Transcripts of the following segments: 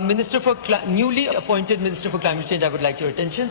Minister for newly appointed Minister for Climate Change, I would like your attention.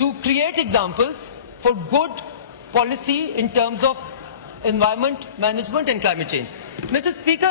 to create examples for good policy in terms of environment management and climate change. Mr. Speaker,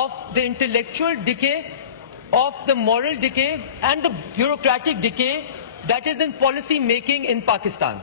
of the intellectual decay, of the moral decay and the bureaucratic decay that is in policy making in Pakistan.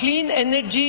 clean energy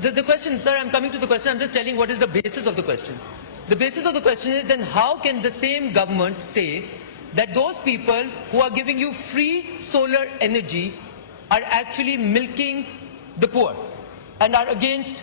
the question sir I'm coming to the question I'm just telling what is the basis of the question. The basis of the question is then how can the same government say that those people who are giving you free solar energy are actually milking the poor and are against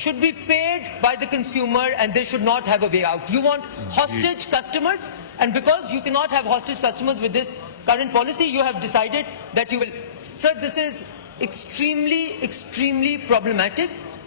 should be paid by the consumer and they should not have a way out. You want hostage customers and because you cannot have hostage customers with this current policy, you have decided that you will... Sir, this is extremely problematic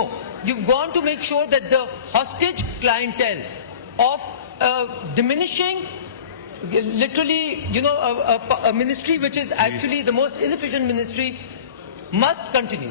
No. You've gone to make sure that the hostage clientele of diminishing literally, you know, a ministry which is actually the most inefficient ministry must continue.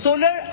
solar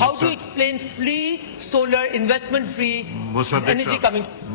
How do you explain free solar investment free energy coming?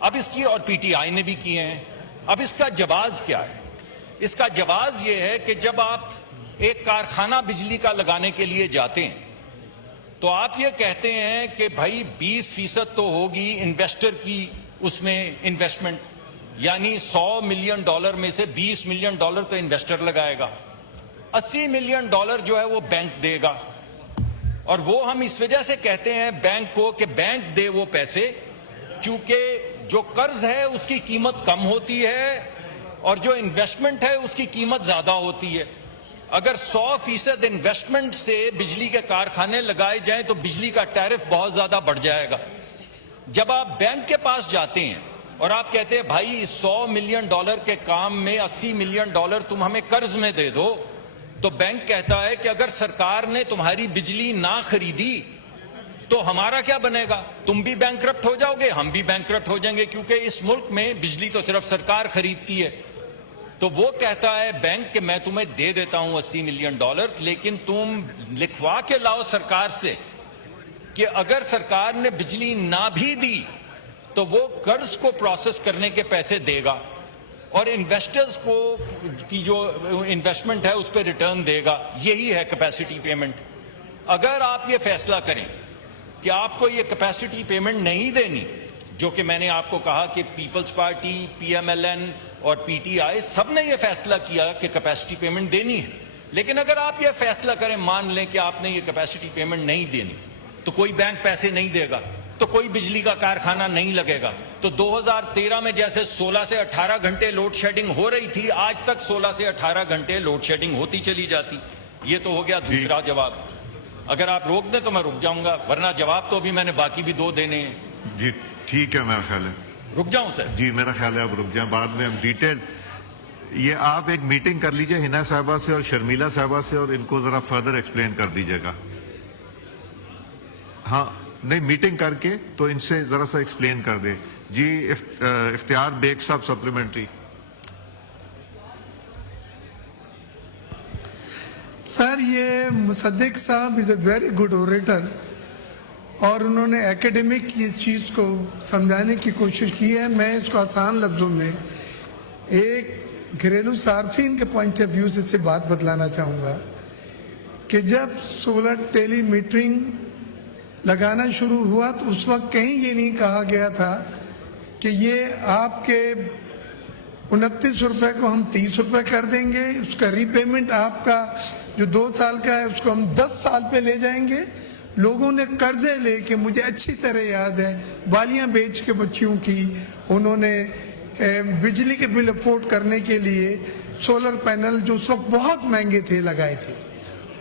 اب اس کی اور P T I نے بھی کیے ہیں. اب اس کا جواز کیا ہے؟ اس کا جواز یہ ہے کہ جب آپ ایک کارخانہ بجلی کا لگانے کے لیے جاتے ہیں تو آپ یہ کہتے ہیں کہ بھائی 20% تو ہوگی انویسٹر کی اس میں انویسٹمنٹ, یعنی $100 ملین میں سے $20 ملین تو انویسٹر لگائے گا, $80 ملین جو ہے وہ بینک دے گا. اور وہ ہم اس وجہ سے کہتے ہیں بینک کو کہ بینک دے وہ پیسے چونکہ جو قرض ہے اس کی قیمت کم ہوتی ہے اور جو انویسٹمنٹ ہے اس کی قیمت زیادہ ہوتی ہے. اگر 100% انویسٹمنٹ سے بجلی کے کارخانے لگائے جائیں تو بجلی کا ٹیرف بہت زیادہ بڑھ جائے گا. جب آپ بینک کے پاس جاتے ہیں اور آپ کہتے ہیں بھائی $100 ملین کے کام میں $80 ملین تم ہمیں قرض میں دے دو, تو بینک کہتا ہے کہ اگر سرکار نے تمہاری بجلی نہ خریدی تو ہمارا کیا بنے گا؟ تم بھی بینکرپٹ ہو جاؤ گے, ہم بھی بینکرپٹ ہو جائیں گے, کیونکہ اس ملک میں بجلی تو صرف سرکار خریدتی ہے. تو وہ کہتا ہے بینک کہ میں تمہیں دے دیتا ہوں $80 ملین, لیکن تم لکھوا کے لاؤ سرکار سے کہ اگر سرکار نے بجلی نہ بھی دی تو وہ قرض کو پروسیس کرنے کے پیسے دے گا اور انویسٹرز کو کی جو انویسٹمنٹ ہے اس پہ ریٹرن دے گا. یہی ہے کیپیسٹی پیمنٹ. اگر آپ یہ فیصلہ کریں کہ آپ کو یہ کیپیسٹی پیمنٹ نہیں دینی, جو کہ میں نے آپ کو کہا کہ Peoples Party, P M L N اور پی ٹی آئی سب نے یہ فیصلہ کیا کہ کیپیسٹی پیمنٹ دینی ہے, لیکن اگر آپ یہ فیصلہ کریں, مان لیں کہ آپ نے یہ کیپیسٹی پیمنٹ نہیں دینی, تو کوئی بینک پیسے نہیں دے گا, تو کوئی بجلی کا کارخانہ نہیں لگے گا. تو 2013 میں جیسے 16 سے 18 گھنٹے لوڈ شیڈنگ ہو رہی تھی, آج تک 16 سے 18 گھنٹے لوڈ شیڈنگ ہوتی چلی جاتی. یہ تو ہو گیا دوسرا جواب. اگر آپ روک دیں تو میں رک جاؤں گا, ورنہ جواب تو ابھی میں نے باقی بھی 2 دینے ہیں. جی ٹھیک ہے, میرا خیال ہے رک جاؤں سر؟ جی میرا خیال ہے آپ رک جائیں, بعد میں ہم ڈیٹیل یہ آپ ایک میٹنگ کر لیجئے ہنا صاحبہ سے اور شرمیلا صاحبہ سے اور ان کو ذرا فردر ایکسپلین کر دیجئے گا. ہاں نہیں, میٹنگ کر کے تو ان سے ذرا سا ایکسپلین کر دیں. جی اختیار بیگ صاحب سپلیمنٹری. سر یہ مصدق صاحب از اے ویری گڈ اوریٹر اور انہوں نے ایکیڈمک اس چیز کو سمجھانے کی کوشش کی ہے. میں اس کو آسان لفظوں میں ایک گھریلو صارفین کے پوائنٹ آف ویو سے بات بتلانا چاہوں گا کہ جب سولر ٹیلی میٹرنگ لگانا شروع ہوا تو اس وقت کہیں یہ نہیں کہا گیا تھا کہ یہ آپ کے 29 روپے کو ہم 30 روپے کر دیں گے, اس کا ری پیمنٹ آپ کا جو 2 سال کا ہے اس کو ہم 10 سال پہ لے جائیں گے. لوگوں نے قرضے لے کے, مجھے اچھی طرح یاد ہے, بالیاں بیچ کے بچیوں کی انہوں نے بجلی کے بل افورڈ کرنے کے لیے سولر پینل جو اس وقت بہت مہنگے تھے لگائے تھے.